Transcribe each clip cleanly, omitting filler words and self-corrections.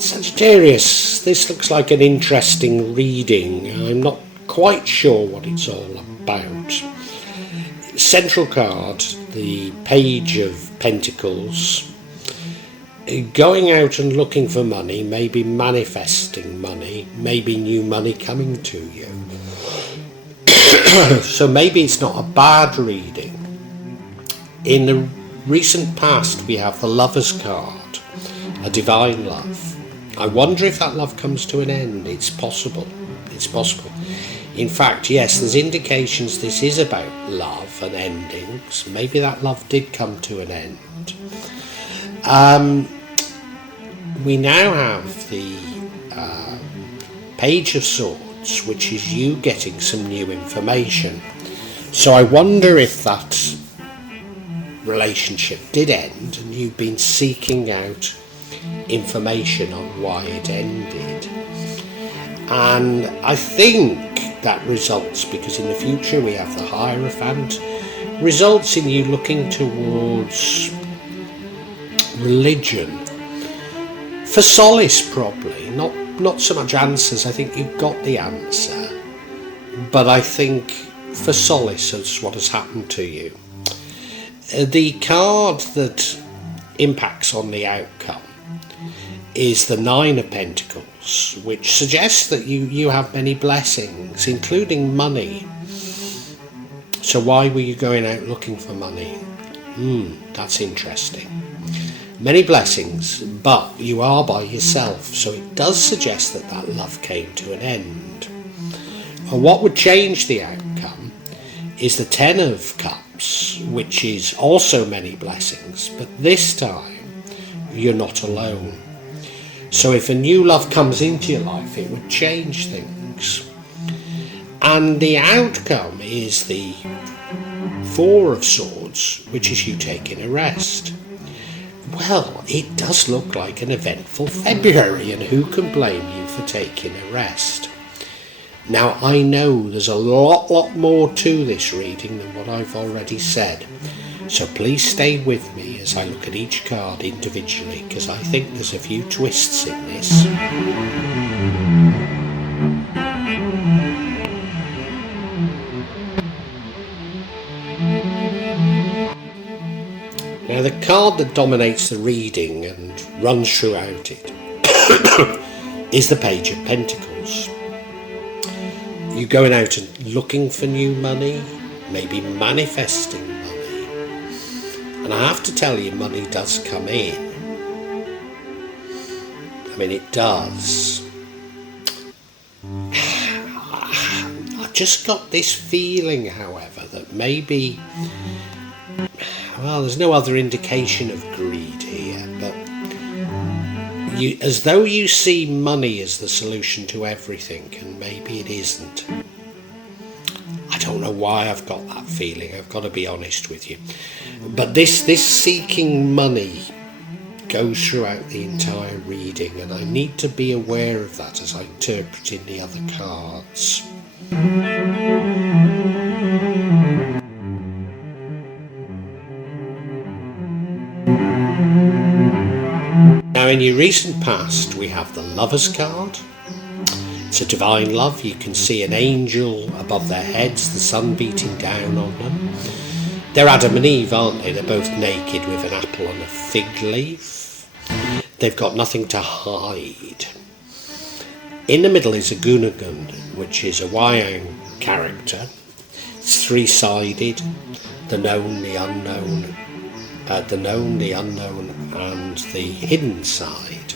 Sagittarius, this looks like an interesting reading. I'm not quite sure what it's all about. Central card, the Page of Pentacles. Going out and looking for money, maybe manifesting money, maybe new money coming to you. So maybe it's not a bad reading. In the recent past, we have the Lover's card, a divine love. I wonder if that love comes to an end. It's possible. It's possible. In fact, yes, there's indications this is about love and endings. Maybe that love did come to an end. We now have the Page of Swords, which is you getting some new information. So I wonder if that relationship did end and you've been seeking out information on why it ended. And I think that results, because in the future we have the Hierophant, results in you looking towards religion for solace, probably not so much answers. I think you've got the answer, but I think for solace is what has happened to you. The card that impacts on the outcome is the Nine of Pentacles, which suggests that you have many blessings, including money. So why were you going out looking for money? That's interesting. Many blessings, but you are by yourself, so it does suggest that that love came to an end. And what would change the outcome is the Ten of Cups, which is also many blessings, but this time you're not alone. So if a new love comes into your life, it would change things. And the outcome is the Four of Swords, which is you taking a rest. Well, it does look like an eventful February, and who can blame you for taking a rest? Now, I know there's a lot more to this reading than what I've already said, so please stay with me as I look at each card individually, because I think there's a few twists in this. Now, the card that dominates the reading and runs throughout it is the Page of Pentacles. You're going out and looking for new money, maybe manifesting money. And I have to tell you, money does come in. I mean, it does. I just got this feeling, however, that maybe... Well, there's no other indication of greed here, but as though you see money as the solution to everything, and maybe it isn't. I don't know why I've got that feeling, I've got to be honest with you. But this seeking money goes throughout the entire reading, and I need to be aware of that as I interpret in the other cards. Now, in your recent past, we have the Lover's card. It's a divine love. You can see an angel above their heads, the sun beating down on them. They're Adam and Eve, aren't they? They're both naked with an apple and a fig leaf. They've got nothing to hide. In the middle is a Gunagun, which is a Wayang character. It's three-sided, the known, the unknown. The known, the unknown, and the hidden side.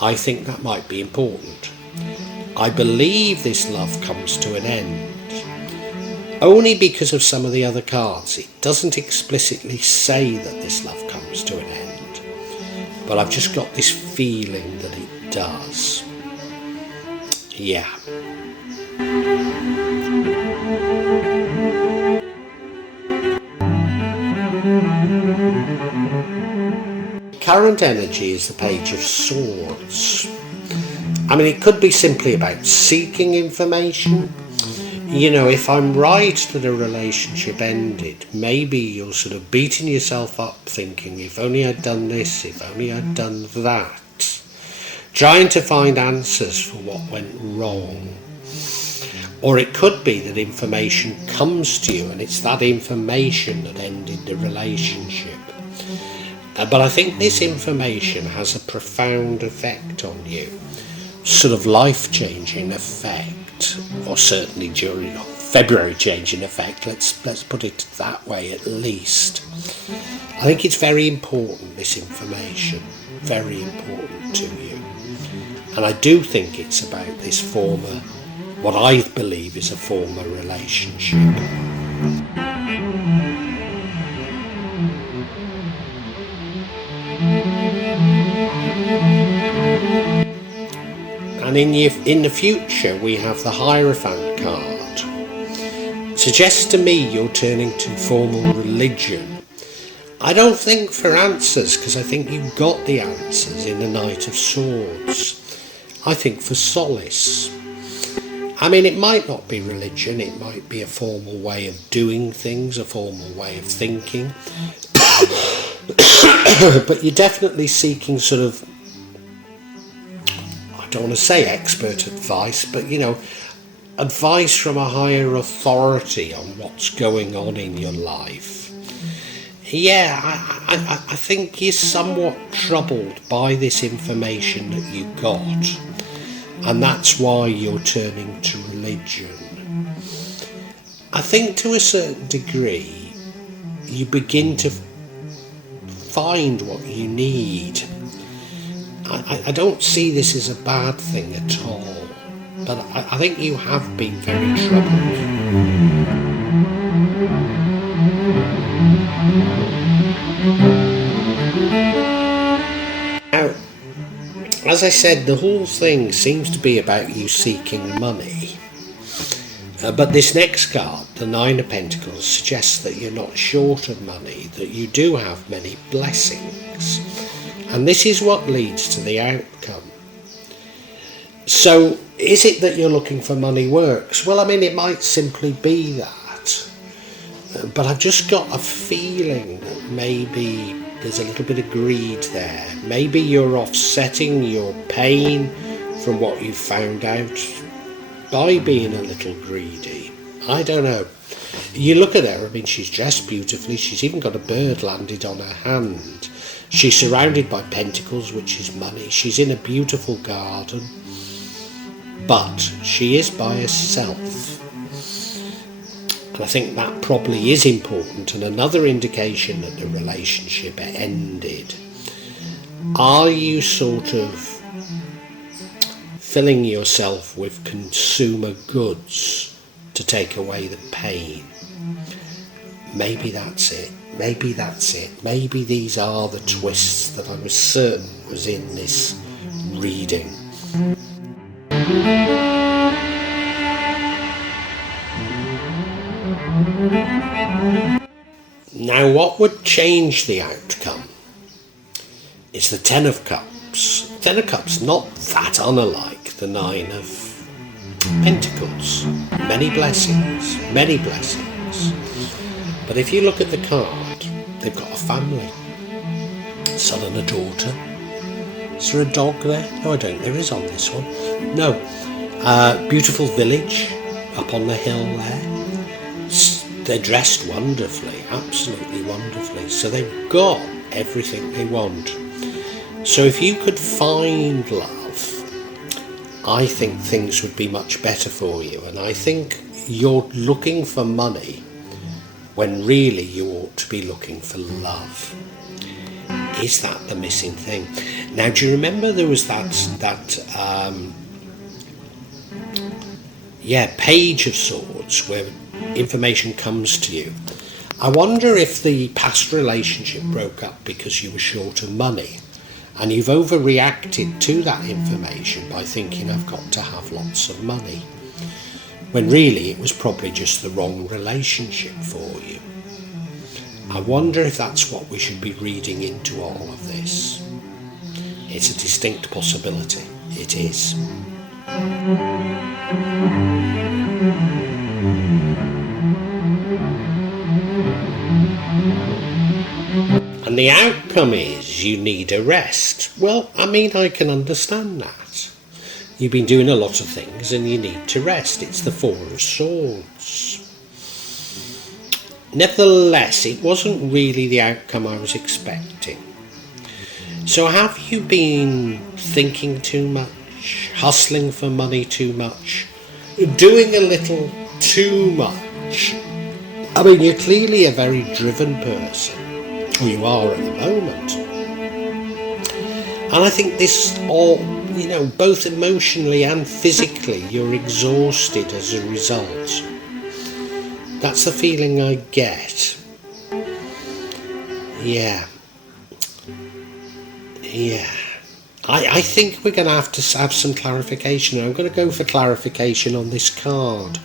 I think that might be important. I believe this love comes to an end, only because of some of the other cards. It doesn't explicitly say that this love comes to an end, but I've just got this feeling that it does. Yeah. Current energy is the Page of Swords. I mean, it could be simply about seeking information. You know, if I'm right that a relationship ended, maybe you're sort of beating yourself up thinking, if only I'd done this, if only I'd done that. trying to find answers for what went wrong. Or it could be that information comes to you and it's that information that ended the relationship. But I think this information has a profound effect on you, sort of life-changing effect, or certainly during February changing effect, let's put it that way at least. I think it's very important, this information, very important to you. And I do think it's about this former, what I believe is a former relationship. And in the future we have the Hierophant card. Suggests to me you're turning to formal religion. I don't think for answers, because I think you've got the answers in the Knight of Swords. I think for solace. I mean, it might not be religion, it might be a formal way of doing things, a formal way of thinking. But you're definitely seeking sort of, I don't want to say expert advice, but advice from a higher authority on what's going on in your life. Yeah, I think you're somewhat troubled by this information that you got, and that's why you're turning to religion. I think to a certain degree you begin to find what you need. I don't see this as a bad thing at all, but I think you have been very troubled. Now, as I said, the whole thing seems to be about you seeking money. But this next card, the Nine of Pentacles, suggests that you're not short of money, that you do have many blessings. And this is what leads to the outcome. So, is it that you're looking for money works? Well, I mean, it might simply be that. But I've just got a feeling that maybe there's a little bit of greed there. Maybe you're offsetting your pain from what you found out by being a little greedy. I don't know. You look at her, I mean, she's dressed beautifully. She's even got a bird landed on her hand. She's surrounded by pentacles, which is money. She's in a beautiful garden. But she is by herself. And I think that probably is important, and another indication that the relationship ended. Are you sort of filling yourself with consumer goods to take away the pain? Maybe that's it. Maybe that's it. Maybe these are the twists that I was certain was in this reading. Now, what would change the outcome is the Ten of Cups. Ten of Cups, not that unlike the Nine of Pentacles. Many blessings, many blessings. But if you look at the card, they've got a family. Son and a daughter. Is there a dog there? No, I don't. There is on this one. No. Beautiful village up on the hill there. They're dressed wonderfully, absolutely wonderfully. So they've got everything they want. So if you could find love, I think things would be much better for you. And I think you're looking for money when really you ought to be looking for love. Is that the missing thing? Now, do you remember there was that Page of Swords where information comes to you? I wonder if the past relationship broke up because you were short of money and you've overreacted to that information by thinking I've got to have lots of money, when really it was probably just the wrong relationship for you. I wonder if that's what we should be reading into all of this. It's a distinct possibility. It is. And And the outcome is you need a rest. Well, I mean, I can understand that. You've been doing a lot of things and you need to rest. It's the Four of Swords. Nevertheless, it wasn't really the outcome I was expecting. So have you been thinking too much, hustling for money too much, doing a little too much? I mean, you're clearly a very driven person, or you are at the moment. And I think this all, both emotionally and physically, you're exhausted as a result. That's the feeling I get. Yeah. I think we're going to have some clarification. I'm going to go for clarification on this card.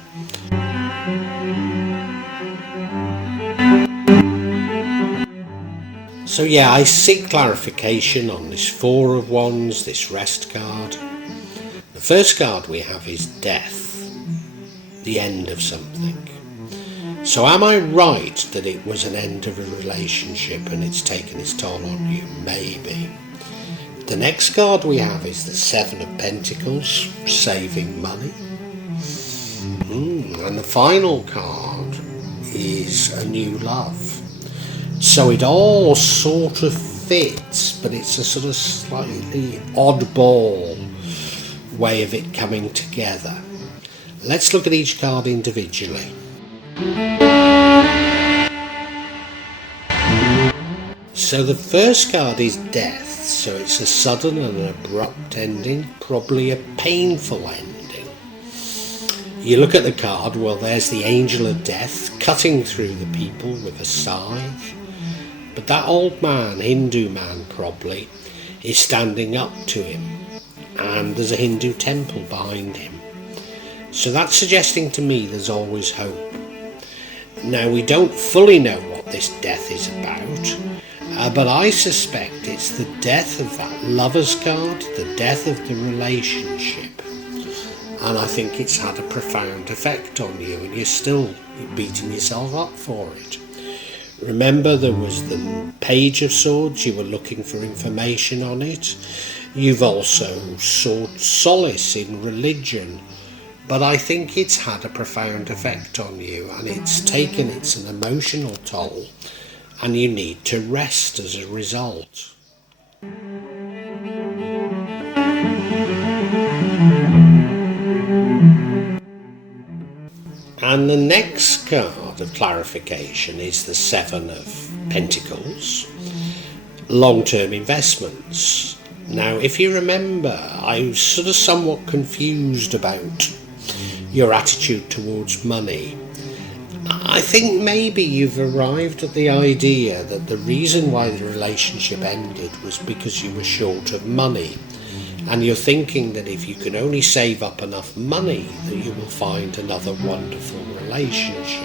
So yeah, I seek clarification on this Four of Wands, this rest card. The first card we have is death, the end of something. So am I right that it was an end of a relationship and it's taken its toll on you? Maybe. The next card we have is the Seven of Pentacles, saving money. And the final card is a new love. So it all sort of fits, but it's a sort of slightly oddball way of it coming together. Let's look at each card individually. So the first card is death. So it's a sudden and abrupt ending, probably a painful ending. You look at the card, well, there's the angel of death cutting through the people with a scythe. But that old man, Hindu man probably, is standing up to him. And there's a Hindu temple behind him. So that's suggesting to me there's always hope. Now, we don't fully know what this death is about, but I suspect it's the death of that lover's card, the death of the relationship. And I think it's had a profound effect on you, and you're still beating yourself up for it. Remember, there was the Page of Swords, you were looking for information on it. You've also sought solace in religion. But I think it's had a profound effect on you, and it's an emotional toll, and you need to rest as a result. And the next card of clarification is the Seven of Pentacles, long-term investments. Now, if you remember, I was sort of somewhat confused about your attitude towards money. I think maybe you've arrived at the idea that the reason why the relationship ended was because you were short of money, and you're thinking that if you can only save up enough money that you will find another wonderful relationship.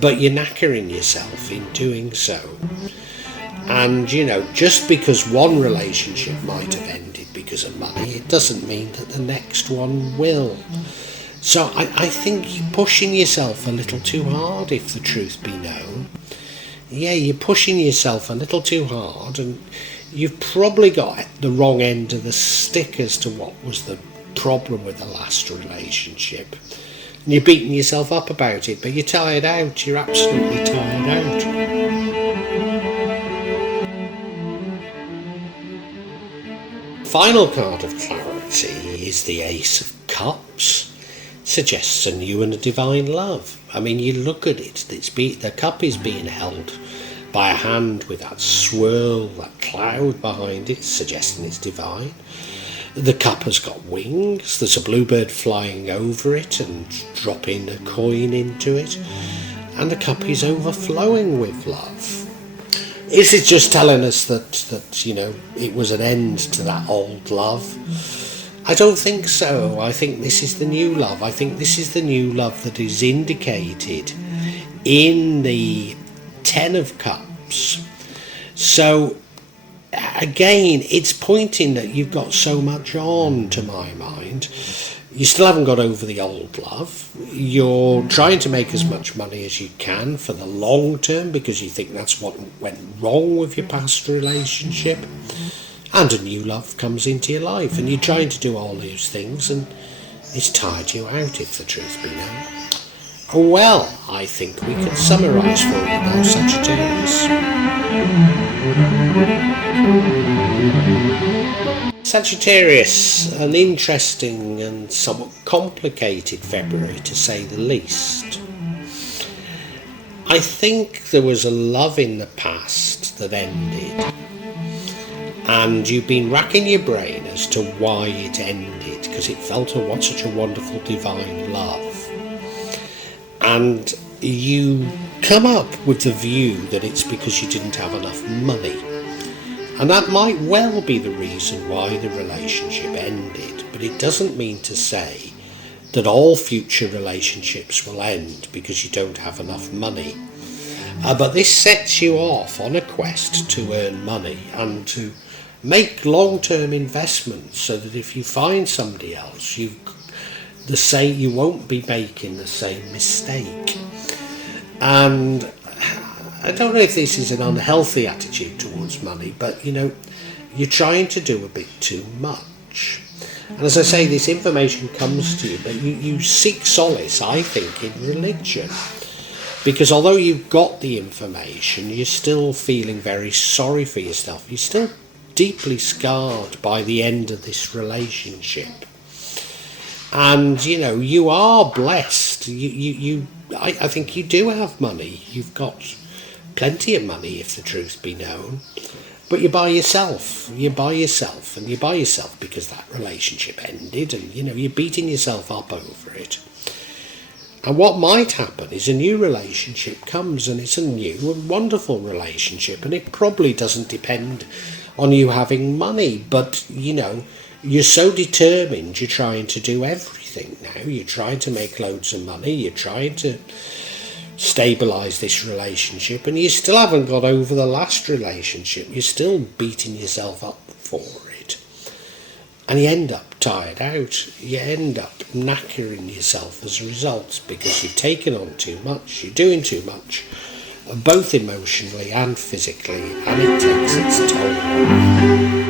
But you're knackering yourself in doing so. And just because one relationship might have ended because of money, it doesn't mean that the next one will. So I think you're pushing yourself a little too hard, if the truth be known. Yeah, you're pushing yourself a little too hard, and you've probably got the wrong end of the stick as to what was the problem with the last relationship. And you're beating yourself up about it, but you're tired out. You're absolutely tired out. Final card of clarity is the Ace of Cups. Suggests a new and a divine love. I mean, you look at it, the cup is being held by a hand with that swirl, that cloud behind it, suggesting it's divine. The cup has got wings, there's a bluebird flying over it and dropping a coin into it, and the cup is overflowing with love. Is it just telling us that it was an end to that old love? I don't think so. I think this is the new love. I think this is the new love that is indicated in the Ten of Cups. So again, it's pointing that you've got so much on, to my mind. You still haven't got over the old love. You're trying to make as much money as you can for the long term because you think that's what went wrong with your past relationship. And a new love comes into your life, and you're trying to do all those things, and it's tired you out, if the truth be known. Well, I think we can summarise for you now, Sagittarius. Sagittarius, an interesting and somewhat complicated February, to say the least. I think there was a love in the past that ended, and you've been racking your brain as to why it ended, because it felt such a wonderful divine love. And you come up with the view that it's because you didn't have enough money. And that might well be the reason why the relationship ended, but it doesn't mean to say that all future relationships will end because you don't have enough money. But this sets you off on a quest to earn money and to make long-term investments, so that if you find somebody else, you won't be making the same mistake. And I don't know if this is an unhealthy attitude towards money, but you're trying to do a bit too much. And as I say, this information comes to you, but you seek solace, I think, in religion. Because although you've got the information, you're still feeling very sorry for yourself. You're still deeply scarred by the end of this relationship. And, you are blessed. I think you do have money. You've got plenty of money, if the truth be known. But you're by yourself. You're by yourself. And you're by yourself because that relationship ended. And, you're beating yourself up over it. And what might happen is a new relationship comes, and it's a new and wonderful relationship. And it probably doesn't depend on you having money. But, you're so determined, you're trying to do everything now. You're trying to make loads of money. You're trying to stabilise this relationship, and you still haven't got over the last relationship. You're still beating yourself up for it. And you end up tired out. You end up knackering yourself as a result, because you've taken on too much. You're doing too much, both emotionally and physically, and it takes its toll.